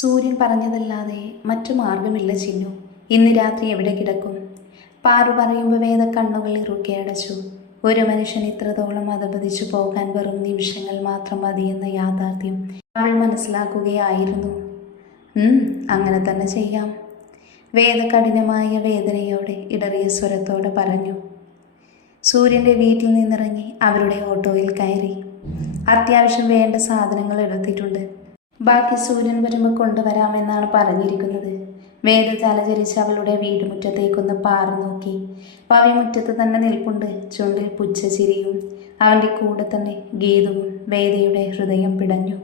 സൂര്യൻ പറഞ്ഞതല്ലാതെ മറ്റു മാർഗമില്ല ചിന്നു. ഇന്ന് രാത്രി എവിടെ കിടക്കും? പാറു പറയുമ്പോൾ വേദ കണ്ണുകൾ ഇറുക്കി അടച്ചു. ഒരു മനുഷ്യൻ ഇത്രത്തോളം അധപതിച്ചു പോകാൻ വെറും നിമിഷങ്ങൾ മാത്രം മതിയെന്ന യാഥാർത്ഥ്യം അവൾ മനസ്സിലാക്കുകയായിരുന്നു. "ഉം, അങ്ങനെ തന്നെ ചെയ്യാം. വേദ കഠിനമായ വേദനയോടെ ഇടറിയ സ്വരത്തോടെ പറഞ്ഞു. സൂര്യന്റെ വീട്ടിൽ നിന്നിറങ്ങി അവരുടെ ഓട്ടോയിൽ കയറി. അത്യാവശ്യം വേണ്ട സാധനങ്ങൾ എടുത്തിട്ടുണ്ട്. ബാക്കി സൂര്യൻ വരുമ്പോൾ കൊണ്ടുവരാമെന്നാണ് പറഞ്ഞിരിക്കുന്നത്. വേദ തലചരിച്ച് അവളുടെ വീടുമുറ്റത്തേക്കൊന്ന് പാറു നോക്കി. പവി മുറ്റത്ത് തന്നെ നിൽപ്പുണ്ട്. ചുണ്ടിൽ പുച്ഛചിരിയും അവന്റെ കൂടെ തന്നെ ഗീതവും വേദയുടെ ഹൃദയം പിടഞ്ഞു.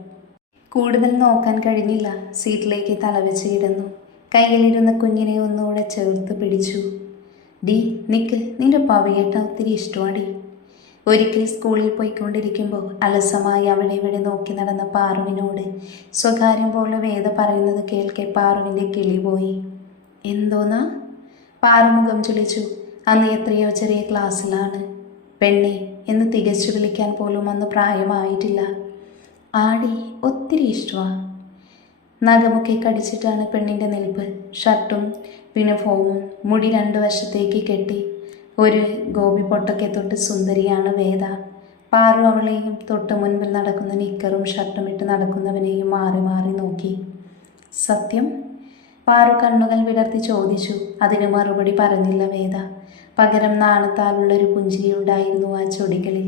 കൂടുതൽ നോക്കാൻ കഴിഞ്ഞില്ല. സീറ്റിലേക്ക് തലവെച്ച് കിടന്നു കയ്യിലിരുന്ന കുഞ്ഞിനെ ഒന്നുകൂടെ ചേർത്ത് പിടിച്ചു. ഡി നിക്ക്. നിന്റെ പവിയേട്ട ഒത്തിരി ഇഷ്ടമാടി. ഒരിക്കൽ സ്കൂളിൽ പോയിക്കൊണ്ടിരിക്കുമ്പോൾ അലസമായി അവിടെ ഇവിടെ നോക്കി നടന്ന പാറുവിനോട് സ്വകാര്യം പോലെ വേദ പറയുന്നത് കേൾക്കെ പാറുവിന്റെ കിളി പോയി. എന്തോന്നാ? പാറുമുഖം ചുളിച്ചു. അന്ന് എത്രയോ ചെറിയ ക്ലാസ്സിലാണ്. പെണ്ണെ എന്ന് തികച്ചു വിളിക്കാൻ പോലും അന്ന് പ്രായമായിട്ടില്ല. ആടി ഒത്തിരി ഇഷ്ടമാണ് നഖമൊക്കെ കടിച്ചിട്ടാണ് പെണ്ണിന്റെ നിൽപ്പ്. ഷർട്ടും പിണഫോമും മുടി രണ്ട് വശത്തേക്ക് കെട്ടി. ഒരു ഗോപി പൊട്ടൊക്കെ തൊട്ട് സുന്ദരിയാണ് വേദ. പാറു അവളെയും തൊട്ട് മുൻപിൽ നടക്കുന്ന നിക്കറും ഷർട്ടും ഇട്ട് നടക്കുന്നവനെയും മാറി മാറി നോക്കി. സത്യം? പാറു കണ്ണുകൾ വിടർത്തി ചോദിച്ചു. അതിന് മറുപടി പറഞ്ഞില്ല വേദ. പകരം നാണത്താലുള്ളൊരു പുഞ്ചിരിയുണ്ടായിരുന്നു ആ ചൊടികളിൽ.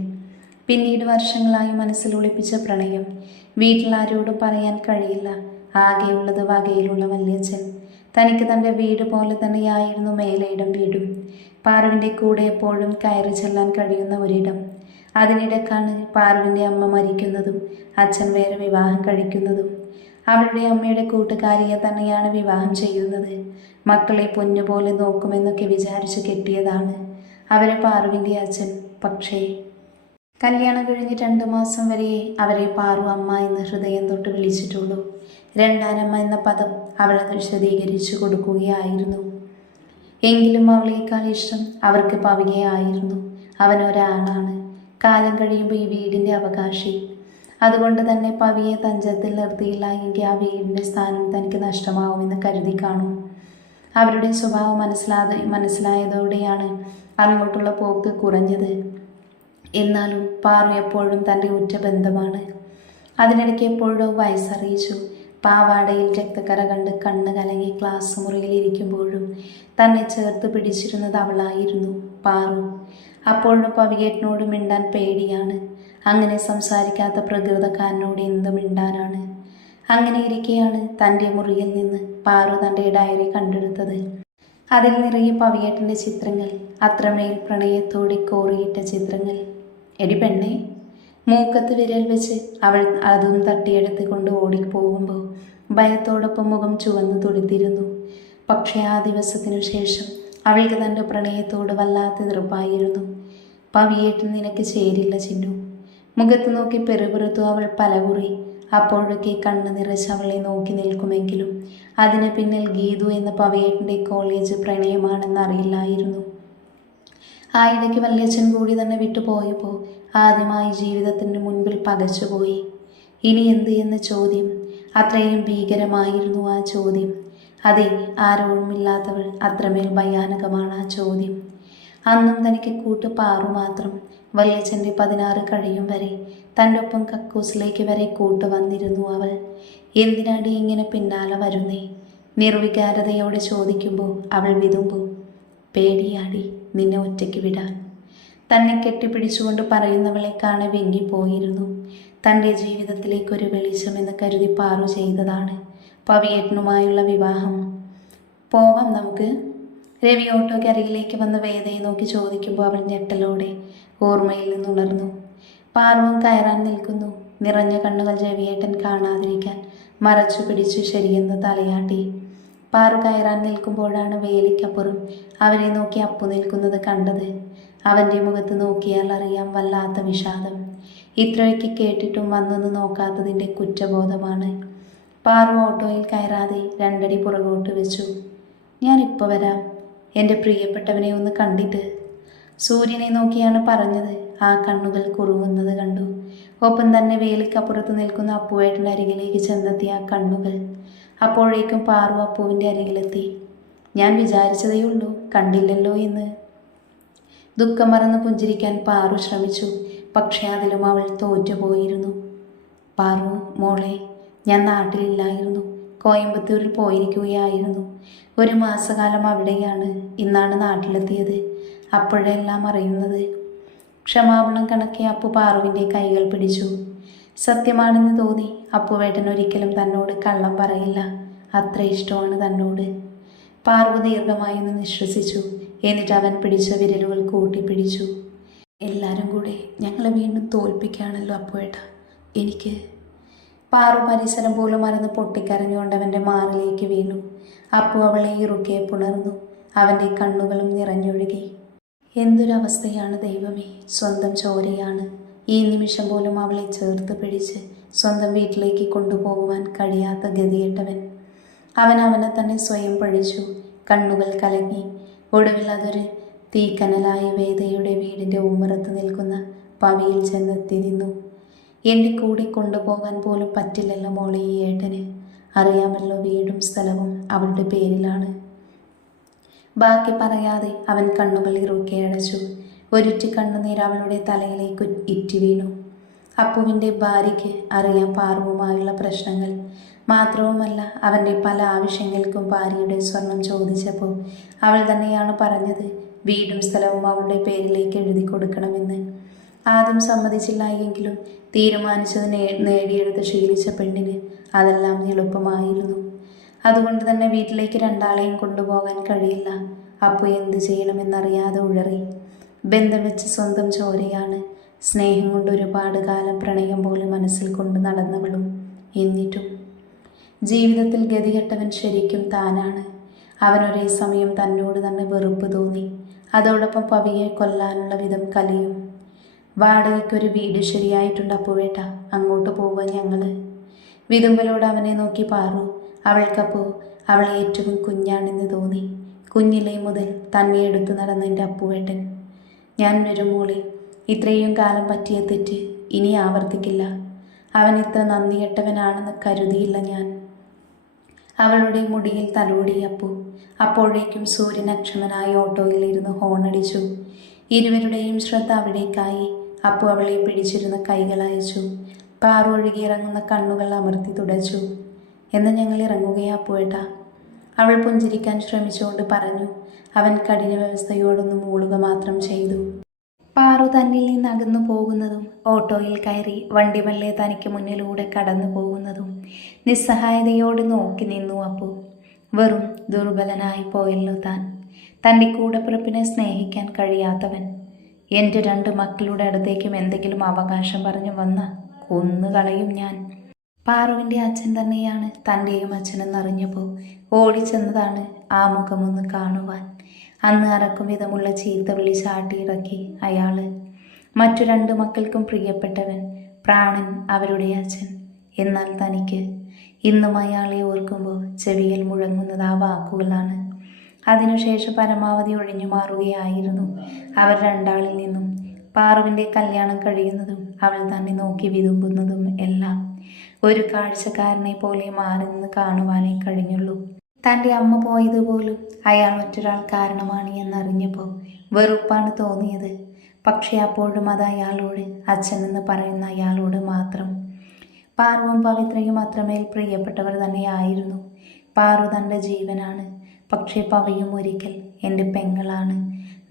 പിന്നീട് വർഷങ്ങളായി മനസ്സിൽ ഒളിപ്പിച്ച പ്രണയം. വീട്ടിലാരോട് പറയാൻ കഴിയില്ല. ആകെയുള്ളത് വകയിലുള്ള വല്യച്ഛൻ. തനിക്ക് തന്റെ വീട് പോലെ തന്നെയായിരുന്നു മേലയിടം വീടും. പാറുവിന്റെ കൂടെ എപ്പോഴും കയറി ചെല്ലാൻ കഴിയുന്ന ഒരിടം. അതിനിടക്കാണ് പാറുവിന്റെ അമ്മ മരിക്കുന്നതും അച്ഛൻ വേറെ വിവാഹം കഴിക്കുന്നതും. അവളുടെ അമ്മയുടെ കൂട്ടുകാരിയെ തന്നെയാണ് വിവാഹം ചെയ്യുന്നത്. മക്കളെ പൊന്നുപോലെ നോക്കുമെന്നൊക്കെ വിചാരിച്ച് കെട്ടിയതാണ് അവരെ പാറുവിന്റെ അച്ഛൻ. പക്ഷേ കല്യാണം കഴിഞ്ഞ് രണ്ടു മാസം വരെ അവരെ പാറു അമ്മ എന്ന് ഹൃദയം തൊട്ട് വിളിച്ചിട്ടുള്ളൂ. രണ്ടാനമ്മ എന്ന പദം അവളെ വിശദീകരിച്ചു കൊടുക്കുകയായിരുന്നു. എങ്കിലും അവളേക്കാൾ ഇഷ്ടം അവർക്ക് പവികയായിരുന്നു. അവൻ ഒരാളാണ്. കാലം കഴിയുമ്പോൾ ഈ വീടിന്റെ അവകാശി. അതുകൊണ്ട് തന്നെ പവിയെ തഞ്ചത്തിൽ നിർത്തിയില്ല എങ്കിൽ ആ വീടിന്റെ സ്ഥാനം തനിക്ക് നഷ്ടമാവുമെന്ന് കരുതി കാണും. അവരുടെ സ്വഭാവം മനസ്സിലാതെ മനസ്സിലായതോടെയാണ് അങ്ങോട്ടുള്ള പോക്ക് കുറഞ്ഞത്. എന്നാലും പാറു എപ്പോഴും തന്റെ ഉറ്റ ബന്ധമാണ്. അതിനിടയ്ക്ക് എപ്പോഴോ വയസ്സറിയിച്ചു. പാവാടയിൽ രക്തക്കര കണ്ട് കണ്ണ് കലങ്ങി ക്ലാസ് മുറിയിൽ ഇരിക്കുമ്പോഴും തന്നെ ചേർത്ത് പിടിച്ചിരുന്നത് അവളായിരുന്നു പാറു. അപ്പോഴും പവിയേട്ടനോട് മിണ്ടാൻ പേടിയാണ്. അങ്ങനെ സംസാരിക്കാത്ത പ്രകൃതക്കാരനോട് എന്ത് മിണ്ടാനാണ്? അങ്ങനെ ഇരിക്കെയാണ് തന്റെ മുറിയിൽ നിന്ന് പാറു തന്റെ ഡയറി കണ്ടെടുത്തത്. അതിൽ നിറയെ പവിയേട്ടന്റെ ചിത്രങ്ങൾ അത്രമേൽ പ്രണയത്തോടെ കോറിയിട്ട ചിത്രങ്ങൾ. എടി പെണ്ണെ മൂക്കത്ത് വിരൽ വെച്ച് അവൾ അതും തട്ടിയെടുത്ത് കൊണ്ട് ഓടിപ്പോകുമ്പോൾ ഭയത്തോടൊപ്പം മുഖം ചുവന്നു തുടിത്തിരുന്നു പക്ഷേ ആ ദിവസത്തിനു ശേഷം അവൾക്ക് തന്റെ പ്രണയത്തോട് വല്ലാത്ത എതിർപ്പായിരുന്നു പവിയേട്ടൻ നിനക്ക് ചേരില്ല ചിന്നു. മുഖത്ത് നോക്കി പെറുപെറുത്തു അവൾ പലകുറി. അപ്പോഴൊക്കെ കണ്ണു നിറച്ച് അവളെ നോക്കി നിൽക്കുമെങ്കിലും അതിന് പിന്നിൽ ഗീതു എന്ന പവിയേട്ടന്റെ കോളേജ് പ്രണയമാണെന്നറിയില്ലായിരുന്നു. ആ ഇടയ്ക്ക് വല്യച്ഛൻ കൂടി തന്നെ വിട്ടുപോയപ്പോൾ ആദ്യമായി ജീവിതത്തിന് മുൻപിൽ പകച്ചുപോയി. ഇനി എന്ത് എന്ന ചോദ്യം? അത്രയും ഭീകരമായിരുന്നു ആ ചോദ്യം. അതെ ആരോടുമില്ലാത്തവൾ അത്രമേൽ ഭയാനകമാണ് ആ ചോദ്യം. അന്നും തനിക്ക് കൂട്ട് പാറു മാത്രം. വല്യച്ഛന്റെ പതിനാറ് കഴിയും വരെ തന്റെ ഒപ്പം കക്കൂസിലേക്ക് വരെ കൂട്ട് വന്നിരുന്നു അവൾ. എന്തിനാടി ഇങ്ങനെ പിന്നാലെ വരുന്നേ? നിർവികാരതയോടെ ചോദിക്കുമ്പോൾ അവൾ വിതുമ്പും പേടിയാടി നിന്നെ ഒറ്റയ്ക്ക് വിടാൻ. തന്നെ കെട്ടിപ്പിടിച്ചുകൊണ്ട് പറയുന്നവളെ വെങ്ങി പോയിരുന്നു തന്റെ ജീവിതത്തിലേക്ക് ഒരു വെളിച്ചമെന്ന് കരുതി പാറു ചെയ്തതാണ് പവിയേട്ടനുമായുള്ള വിവാഹം. പോവാം നമുക്ക്. രവി ഓട്ടോക്കരികിലേക്ക് വന്ന് വേദയെ നോക്കി ചോദിക്കുമ്പോൾ അവൾ ഞെട്ടലോടെ ഓർമ്മയിൽ നിന്നുണർന്നു. പാർവം കയറാൻ നിൽക്കുന്നു. നിറഞ്ഞ കണ്ണുകൾ രവിയേട്ടൻ കാണാതിരിക്കാൻ മറച്ചു പിടിച്ചു ശരിയെന്ന് തലയാട്ടി. പാറു കയറാൻ നിൽക്കുമ്പോഴാണ് വേലിക്കപ്പുറം അവരെ നോക്കി അപ്പു നിൽക്കുന്നത് കണ്ടത്. അവന്റെ മുഖത്ത് നോക്കിയാൽ അറിയാം വല്ലാത്ത വിഷാദം. ഇത്രയൊക്കെ കേട്ടിട്ടും വന്നൊന്ന് നോക്കാത്തതിന്റെ കുറ്റബോധമാണ്. പാറു ഓട്ടോയിൽ കയറാതെ രണ്ടടി പുറകോട്ട് വെച്ചു. ഞാനിപ്പോൾ വരാം. എന്റെ പ്രിയപ്പെട്ടവനെ ഒന്ന് കണ്ടിട്ട്. സൂര്യനെ നോക്കിയാണ് പറഞ്ഞത്. ആ കണ്ണുകൾ കുറുകുന്നത് കണ്ടു. ഒപ്പം തന്നെ വേലിക്കപ്പുറത്ത് നിൽക്കുന്ന അപ്പുവേട്ടന്റെ അരികിലേക്ക് ചെന്നെത്തിയ ആ കണ്ണുകൾ. അപ്പോഴേക്കും പാറു അപ്പുവിന്റെ അരികിലെത്തി. ഞാൻ വിചാരിച്ചതേ ഉള്ളൂ. കണ്ടില്ലല്ലോ എന്ന്. ദുഃഖം മറന്ന് പുഞ്ചിരിക്കാൻ പാറു ശ്രമിച്ചു. പക്ഷേ അതിലും അവൾ തോറ്റുപോയിരുന്നു. പാറു മോളെ ഞാൻ നാട്ടിലില്ലായിരുന്നു. കോയമ്പത്തൂരിൽ പോയിരിക്കുകയായിരുന്നു. ഒരു മാസകാലം അവിടെയാണ് ഇന്നാണ് നാട്ടിലെത്തിയത്. അപ്പോഴെല്ലാം അറിയുന്നത്. ക്ഷമാപണം കണക്കെ അപ്പു പാറുവിന്റെ കൈകൾ പിടിച്ചു. സത്യമാണെന്ന് തോന്നി. അപ്പുവേട്ടൻ ഒരിക്കലും തന്നോട് കള്ളം പറയില്ല. അത്ര ഇഷ്ടമാണ് തന്നോട്. പാർവ ദീർഘമായി നിശ്വസിച്ചു. എന്നിട്ട് അവൻ പിടിച്ച വിരലുകൾ കൂട്ടിപ്പിടിച്ചു. എല്ലാവരും കൂടെ ഞങ്ങളെ വീണ്ടും തോൽപ്പിക്കുകയാണല്ലോ അപ്പോഴേട്ട എനിക്ക് പാറു പരിസരം പോലും മറന്ന് പൊട്ടിക്കരഞ്ഞുകൊണ്ട് അവന്റെ മാറിലേക്ക് വീണു. അപ്പോൾ അവളെ ഇറുക്കെ പുണർന്നു. അവന്റെ കണ്ണുകളും നിറഞ്ഞൊഴുകി. എന്തൊരവസ്ഥയാണ് ദൈവമേ. സ്വന്തം ചോരയാണ്. ഈ നിമിഷം പോലും അവളെ ചേർത്ത് പിടിച്ച് സ്വന്തം വീട്ടിലേക്ക് കൊണ്ടുപോകുവാൻ കഴിയാത്ത ഗതികെട്ടവൻ. അവൻ അവനെ തന്നെ സ്വയം പഴിച്ചു. കണ്ണുകൾ കലങ്ങി. ഒടുവിൽ അതൊരു തീക്കനലായ വേദയുടെ വീടിന്റെ ഉമ്മറത്ത് നിൽക്കുന്ന പവിയിൽ ചെന്നെത്തി നിന്നു എന്നെ കൂടി കൊണ്ടുപോകാൻ പോലും പറ്റില്ലല്ലോ മോളെ ഈ ഏട്ടന്. അറിയാമല്ലോ വീടും സ്ഥലവും അവളുടെ പേരിലാണ്. ബാക്കി പറയാതെ അവൻ കണ്ണുകൾ ഇറുക്കെ അടച്ചു. ഒരിറ്റ് കണ്ണുനീർ അവളുടെ തലയിലേക്ക് ഇറ്റി വീണു. അപ്പുവിന്റെ ഭാര്യയ്ക്ക് അറിയാം പാർവുമായുള്ള പ്രശ്നങ്ങൾ. മാത്രവുമല്ല അവന്റെ പല ആവശ്യങ്ങൾക്കും ഭാര്യയുടെ സ്വർണം ചോദിച്ചപ്പോൾ അവൾ തന്നെയാണ് പറഞ്ഞത് വീടും സ്ഥലവും അവളുടെ പേരിലേക്ക് എഴുതി കൊടുക്കണമെന്ന്. ആദ്യം സമ്മതിച്ചില്ല എങ്കിലും തീരുമാനിച്ചത് നേടിയെടുത്ത് ശീലിച്ച പെണ്ണിന് അതെല്ലാം എളുപ്പമായിരുന്നു. അതുകൊണ്ട് തന്നെ വീട്ടിലേക്ക് രണ്ടാളെയും കൊണ്ടുപോകാൻ കഴിയില്ല. അപ്പോൾ എന്ത് ചെയ്യണമെന്നറിയാതെ ഉഴറി. ബന്ധം വെച്ച് സ്വന്തം ചോരയാണ് സ്നേഹം കൊണ്ട് ഒരുപാട് കാലം പ്രണയം പോലെ മനസ്സിൽ കൊണ്ട് നടന്നവളും എന്നിട്ടും. ജീവിതത്തിൽ ഗതികെട്ടവൻ ശരിക്കും താനാണ്. അവൻ ഒരേ സമയം തന്നോട് തന്നെ വെറുപ്പ് തോന്നി. അതോടൊപ്പം പവിയെ കൊല്ലാനുള്ള വിധം കലിയും. വാടകയ്ക്കൊരു വീട് ശരിയായിട്ടുണ്ട് അപ്പുവേട്ട. അങ്ങോട്ട് പോവുക ഞങ്ങൾ. വിതുമ്പലോട് അവനെ നോക്കി പാറു. അവൾക്കപ്പോൾ അവൾ ഏറ്റവും കുഞ്ഞാണെന്ന് തോന്നി. കുഞ്ഞിലെ മുതൽ തന്നെ എടുത്തു നടന്ന എന്റെ അപ്പുവേട്ടൻ. ഞാൻ വരുമോളി മോളെ. ഇത്രയും കാലം പറ്റിയ തെറ്റ് ഇനി ആവർത്തിക്കില്ല. അവൻ ഇത്ര നന്ദി കെട്ടവനാണെന്ന് കരുതിയില്ല ഞാൻ. അവളുടെ മുടിയിൽ തലോടിയപ്പോൾ അപ്പു അപ്പോഴേക്കും സൂര്യൻ അക്ഷമനായ ഓട്ടോയിലിരുന്ന് ഹോണടിച്ചു. ഇരുവരുടെയും ശ്രദ്ധ അവിടേക്കായി അപ്പു അവളെ പിടിച്ചിരുന്ന കൈകൾ അയച്ചു. പാറൊഴുകി ഒഴുകിയിറങ്ങുന്ന കണ്ണുകൾ അമർത്തി തുടച്ചു. എന്ന് ഞങ്ങൾ ഇറങ്ങുകയാ അപ്പുവേട്ടാ. അവൾ പുഞ്ചിരിക്കാൻ ശ്രമിച്ചുകൊണ്ട് പറഞ്ഞു. അവൻ കഠിന വ്യവസ്ഥയോടൊന്ന് മൂളുക മാത്രം ചെയ്തു. പാറു തന്നിൽ നിന്ന് അകന്നു പോകുന്നതും ഓട്ടോയിൽ കയറി വണ്ടിമല്ലേ തനിക്ക് മുന്നിലൂടെ കടന്നു പോകുന്നതും നിസ്സഹായതയോട് നോക്കി നിന്നു അപ്പു. വെറും ദുർബലനായി പോയല്ലോ താൻ. തന്റെ കൂടപ്പിറപ്പിനെ സ്നേഹിക്കാൻ കഴിയാത്തവൻ. എന്റെ രണ്ട് മക്കളുടെ അടുത്തേക്കും എന്തെങ്കിലും അവകാശം പറഞ്ഞു വന്ന കൊന്നുകളയും ഞാൻ. പാറുവിന്റെ അച്ഛൻ തന്നെയാണ് തന്റെയും അച്ഛനെന്നറിഞ്ഞപ്പോൾ ഓടിച്ചെന്നതാണ് ആ മുഖമൊന്ന് കാണുവാൻ. അന്ന് അറക്കും വിധമുള്ള ചീത്ത വിളി ചാട്ടിയിറക്കി അയാൾ. മറ്റു രണ്ടു മക്കൾക്കും പ്രിയപ്പെട്ടവൻ പ്രാണൻ അവരുടെ അച്ഛൻ. എന്നാൽ തനിക്ക് ഇന്നും അയാളെ ഓർക്കുമ്പോൾ ചെവിയിൽ മുഴങ്ങുന്നത് ആ വാക്കുകളാണ്. അതിനുശേഷം പരമാവധി ഒഴിഞ്ഞു മാറുകയായിരുന്നു അവർ രണ്ടാളിൽ നിന്നും. പാറുവിന്റെ കല്യാണം കഴിയുന്നതും അവൾ തന്നെ നോക്കി വിതുമ്പുന്നതും എല്ലാം ഒരു കാഴ്ചക്കാരനെ പോലെ മാറി നിന്ന് കാണുവാനേ കഴിഞ്ഞുള്ളൂ. തന്റെ അമ്മ പോയതുപോലും അയാൾ മറ്റൊരാൾ കാരണമാണ് എന്നറിഞ്ഞപ്പോൾ വെറുപ്പാണ് തോന്നിയത്. പക്ഷേ അപ്പോഴും അത് അയാളോട് അച്ഛനെന്ന് പറയുന്ന അയാളോട് മാത്രം. പാർവും പവിത്രയും അത്രമേൽ പ്രിയപ്പെട്ടവർ തന്നെയായിരുന്നു പാറു തന്റെ ജീവനാണ്. പക്ഷേ പവയും ഒരിക്കൽ എന്റെ പെങ്ങളാണ്.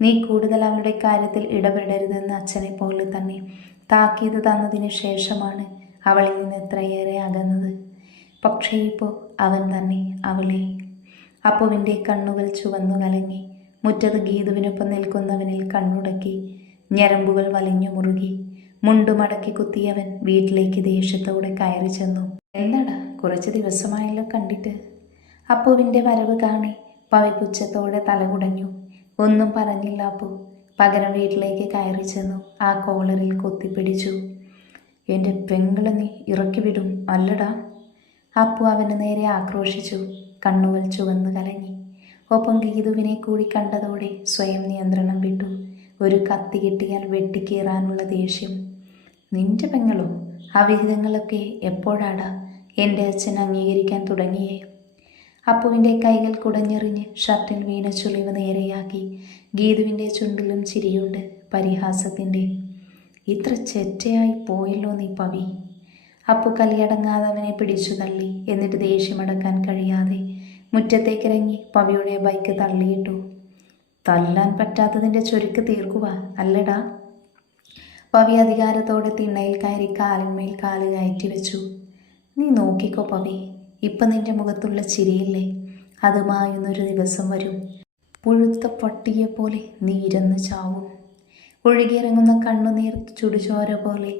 നീ കൂടുതൽ അവരുടെ കാര്യത്തിൽ ഇടപെടരുതെന്ന് അച്ഛനെ പോലെ തന്നെ താക്കീത് തന്നതിന് ശേഷമാണ് അവളിൽ നിന്ന് എത്രയേറെ അകന്നത്. പക്ഷേ ഇപ്പോൾ അവൻ തന്നെ അവളെ. അപ്പുവിന്റെ കണ്ണുകൾ ചുവന്നു കലങ്ങി. മുറ്റത്ത് ഗീതുവിനൊപ്പം നിൽക്കുന്നവനിൽ കണ്ണുടക്കി. ഞരമ്പുകൾ വലിഞ്ഞു മുറുകി. മുണ്ടുമടക്കി കുത്തിയവൻ വീട്ടിലേക്ക് ദേഷ്യത്തോടെ കയറി ചെന്നു. എന്താടാ കുറച്ച് ദിവസമായല്ലോ കണ്ടിട്ട്? അപ്പുവിന്റെ വരവ് കാണി പവിപുച്ഛത്തോടെ തലകുടഞ്ഞു ഒന്നും പറഞ്ഞില്ല അപ്പു. പകരം വീട്ടിലേക്ക് കയറി ചെന്നു. ആ കോളറിൽ കൊത്തിപ്പിടിച്ചു. എന്റെ പെങ്ങളെ നീ ഇറക്കി വിടും അല്ലടാ. അപ്പു അവന് നേരെ ആക്രോശിച്ചു കണ്ണുകൾ ചുവന്നു കലങ്ങി. ഒപ്പം ഗീതുവിനെ കൂടി കണ്ടതോടെ സ്വയം നിയന്ത്രണം വിട്ടു. ഒരു കത്തി കിട്ടിയാൽ വെട്ടിക്കീറാനുള്ള ദേഷ്യം. നിന്റെ പെങ്ങളോ? അവിഹിതങ്ങളൊക്കെ എപ്പോഴാടാ? എന്റെ അച്ഛൻ അംഗീകരിക്കാൻ തുടങ്ങിയേ. അപ്പുവിന്റെ കൈകൾ കുടഞ്ഞെറിഞ്ഞ് ഷർട്ടിൽ വീണ ചുളിവ് നേരെയാക്കി ഗീതുവിന്റെ ചുണ്ടിലും ചിരിയുണ്ട് പരിഹാസത്തിന്റെ ഇത്ര ചെറ്റയായി പോയല്ലോ നീ പവി. അപ്പു കലിയടങ്ങാതെ അവനെ പിടിച്ചു തള്ളി. എന്നിട്ട് ദേഷ്യമടക്കാൻ കഴിയാതെ മുറ്റത്തേക്കിറങ്ങി പവിയുടെ ബൈക്ക് തള്ളിയിട്ടു. തല്ലാൻ പറ്റാത്തതിന്റെ ചുരുക്ക് തീർക്കുക അല്ലടാ. പവി അധികാരത്തോടെ തിണ്ണയിൽ കയറി കാലിന്മേൽ കാൽ കയറ്റി വെച്ചു. നീ നോക്കിക്കോ പവി ഇപ്പം നിന്റെ മുഖത്തുള്ള ചിരിയില്ലേ? അത് മായുന്നൊരു ദിവസം വരും. പുഴുത്ത പട്ടിയെ പോലെ നീ ഇരുന്ന് ചാവും. ഒഴുകിയിറങ്ങുന്ന കണ്ണുനീർ ചുടുചോര പോലെ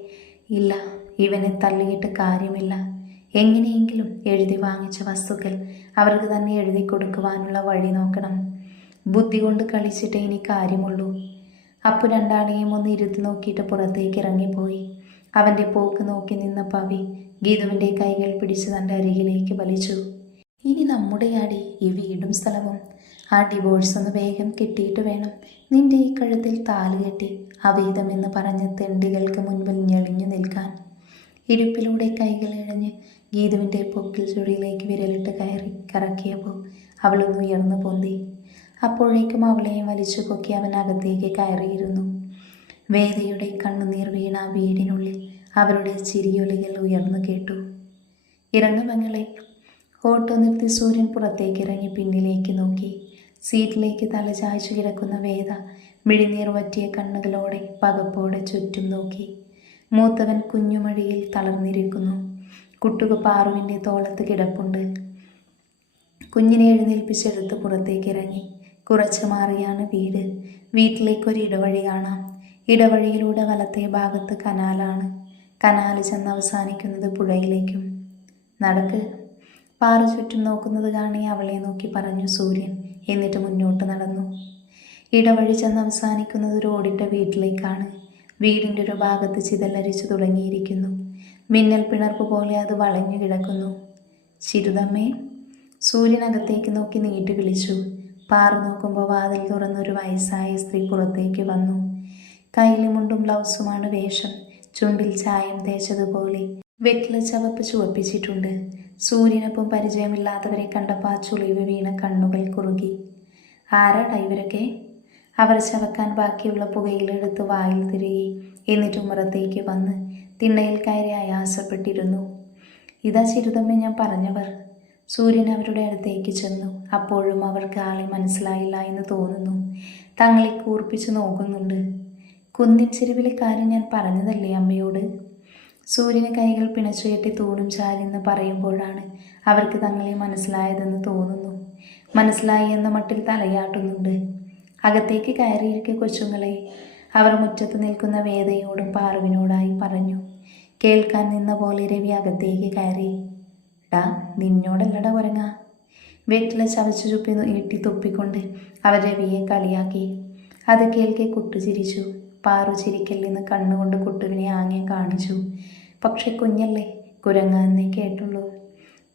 ഇല്ല ഇവനെ തള്ളിയിട്ട് കാര്യമില്ല. എങ്ങനെയെങ്കിലും എഴുതി വാങ്ങിച്ച വസ്തുക്കൾ അവർക്ക് തന്നെ എഴുതി കൊടുക്കുവാനുള്ള വഴി നോക്കണം. ബുദ്ധി കൊണ്ട് കളിച്ചിട്ടേ ഇനി കാര്യമുള്ളൂ. അപ്പു രണ്ടാളെയും ഒന്ന് ഇരുത്തി നോക്കിയിട്ട് പുറത്തേക്ക് ഇറങ്ങിപ്പോയി. അവന്റെ പോക്ക് നോക്കി നിന്ന പവി ഗീതുവിന്റെ കൈകൾ പിടിച്ച് തന്റെ അരികിലേക്ക് വലിച്ചു. ഇനി നമ്മുടെ ആടി ഈ വീടും സ്ഥലവും. ആ ഡിവോഴ്സ് ഒന്ന് വേഗം കിട്ടിയിട്ട് വേണം. നിന്റെ ഈ കഴുത്തിൽ താൽ കെട്ടി അവീതമെന്ന് പറഞ്ഞ തെണ്ടികൾക്ക് മുൻപിൽ ഞെളിഞ്ഞു നിൽക്കാൻ. ഇടുപ്പിലൂടെ കൈകൾ ഇഴഞ്ഞ് ഗീതുവിന്റെ പൊക്കിൽ ചുഴിയിലേക്ക് വിരലിട്ട് കയറി കറക്കിയപ്പോൾ അവളൊന്ന് ഉയർന്നു പൊന്തി. അപ്പോഴേക്കും അവളെയും വലിച്ചു പൊക്കി അവൻ അകത്തേക്ക് കയറിയിരുന്നു. വേദയുടെ കണ്ണുനീർ വീണ വീടിനുള്ളിൽ അവരുടെ ചിരിയൊലികൾ ഉയർന്നു കേട്ടു. ഇറങ്ങുമങ്ങളെ ഓട്ടോ നിർത്തി സൂര്യൻ പുറത്തേക്ക് ഇറങ്ങി പിന്നിലേക്ക് നോക്കി. സീറ്റിലേക്ക് തല ചായ്ച്ചു കിടക്കുന്ന വേദ മിഴിനീർ വറ്റിയ കണ്ണുകളോടെ പകപ്പോടെ ചുറ്റും നോക്കി. മൂത്തവൻ കുഞ്ഞുമഴിയിൽ തളർന്നിരിക്കുന്നു. കുട്ടുക പാറുവിന്റെ തോളത്ത് കിടപ്പുണ്ട്. കുഞ്ഞിനെ എഴുന്നേൽപ്പിച്ചെടുത്ത് പുറത്തേക്ക് ഇറങ്ങി കുറച്ച് മാറിയാണ് വീട്. വീട്ടിലേക്കൊരു ഇടവഴി കാണാം. ഇടവഴിയിലൂടെ വലത്തെ ഭാഗത്ത് കനാലാണ്. കനാൽ ചെന്ന് അവസാനിക്കുന്നത് പുഴയിലേക്കും. നടക്ക്. പാറ ചുറ്റും നോക്കുന്നത് കാണി അവളെ നോക്കി പറഞ്ഞു സൂര്യൻ എന്നിട്ട് മുന്നോട്ട് നടന്നു. ഇടവഴി ചെന്ന് അവസാനിക്കുന്നത് ഒരു ഓടിട്ട വീട്ടിലേക്കാണ്. വീടിന്റെ ഒരു ഭാഗത്ത് ചിതലരിച്ചു തുടങ്ങിയിരിക്കുന്നു. മിന്നൽ പിണർപ്പ് പോലെ അത് വളഞ്ഞു കിടക്കുന്നു. ചിരുതമ്മേ സൂര്യനകത്തേക്ക് നോക്കി നീട്ടി വിളിച്ചു. പാറു നോക്കുമ്പോൾ വാതിൽ തുറന്നൊരു വയസ്സായ സ്ത്രീ പുറത്തേക്ക് വന്നു. കയ്യിലും മുണ്ടും ബ്ലൗസുമാണ് വേഷം. ചുണ്ടിൽ ചായം തേച്ചതുപോലെ വെറ്റില ചവപ്പ് ചുവപ്പിച്ചിട്ടുണ്ട്. സൂര്യനൊപ്പം പരിചയമില്ലാത്തവരെ കണ്ടപ്പോൾ ആ ചുളിവ് വീണ കണ്ണുകൾ കുറുകി. ആരാടാ ഇവരൊക്കെ? അവർ ചവക്കാൻ ബാക്കിയുള്ള പുകയിലെടുത്ത് വായിൽ തിരികെ എന്നിട്ട് ഉമ്മറത്തേക്ക് വന്ന് തിണ്ണയിൽ കയറി ആയാസപ്പെട്ടിരുന്നു. ഇതാ ചിരുതമ്മ ഞാൻ പറഞ്ഞവർ. സൂര്യൻ അവരുടെ അടുത്തേക്ക് ചെന്നു. അപ്പോഴും അവർക്ക് ആളെ മനസ്സിലായില്ല എന്ന് തോന്നുന്നു. തങ്ങളെ കൂർപ്പിച്ചു നോക്കുന്നുണ്ട്. കുന്നിൻ ചെരുവിലെ കാര്യം ഞാൻ പറഞ്ഞതല്ലേ അമ്മയോട്? സൂര്യന് കൈകൾ പിണച്ചുയറ്റി തൂണും ചാരിന്ന് പറയുമ്പോഴാണ് അവർക്ക് തങ്ങളെ മനസ്സിലായതെന്ന് തോന്നുന്നു. മനസ്സിലായി എന്ന മട്ടിൽ തലയാട്ടുന്നുണ്ട്. അകത്തേക്ക് കയറിയിരിക്കെ കൊച്ചുങ്ങളെ അവർ മുറ്റത്ത് നിൽക്കുന്ന വേദയോടും പാറുവിനോടായി പറഞ്ഞു കേൾക്കാൻ നിന്ന പോലെ രവി അകത്തേക്ക് കയറി. ഡാ നിന്നോടല്ലട ഉറങ്ങ വീട്ടിലെ ചവച്ചു ചുപ്പി ഈട്ടി തുപ്പിക്കൊണ്ട് അവർ രവിയെ കളിയാക്കി. അത് കേൾക്കെ കുട്ടു ചിരിച്ചു. പാറു നിന്ന് കണ്ണുകൊണ്ട് കുട്ടുവിനെ ആംഗ്യം കാണിച്ചു. പക്ഷെ കുഞ്ഞല്ലേ കുരങ്ങാന്നേ കേട്ടുള്ളൂ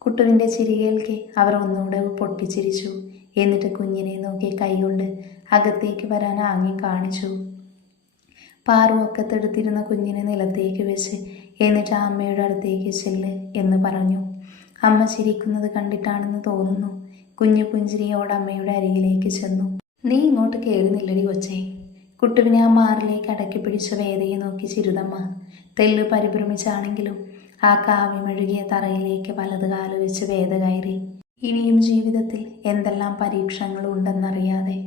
കുട്ടുവിന്റെ ചിരികേൽക്കെ അവർ ഒന്നുകൂടെ പൊട്ടിച്ചിരിച്ചു. എന്നിട്ട് കുഞ്ഞിനെ നോക്കി കൈകൊണ്ട് അകത്തേക്ക് വരാൻ ആങ്ങി കാണിച്ചു. പാറു ഒക്കത്തെടുത്തിരുന്ന കുഞ്ഞിനെ നിലത്തേക്ക് വെച്ച് എന്നിട്ട് അമ്മയുടെ അടുത്തേക്ക് ചെല്ല് എന്ന് പറഞ്ഞു. അമ്മ ചിരിക്കുന്നത് കണ്ടിട്ടാണെന്ന് തോന്നുന്നു. കുഞ്ഞു പുഞ്ചിരിയോട് അമ്മയുടെ അരികിലേക്ക് ചെന്നു. നീ ഇങ്ങോട്ട് കയറി നില്ലടി കൊച്ചേ. കുട്ടുവിനെ ആ മാറിലേക്ക് അടക്കി പിടിച്ച വേദയെ നോക്കി ചിരുതമ്മ. തെല്ല് പരിഭ്രമിച്ചാണെങ്കിലും ആ കാവ്യമെഴുകിയ തറയിലേക്ക് വലത് കാൽ വെച്ച് വേദ കയറി. ഇനിയും ജീവിതത്തിൽ എന്തെല്ലാം പരീക്ഷണങ്ങളുണ്ടെന്നറിയാതെ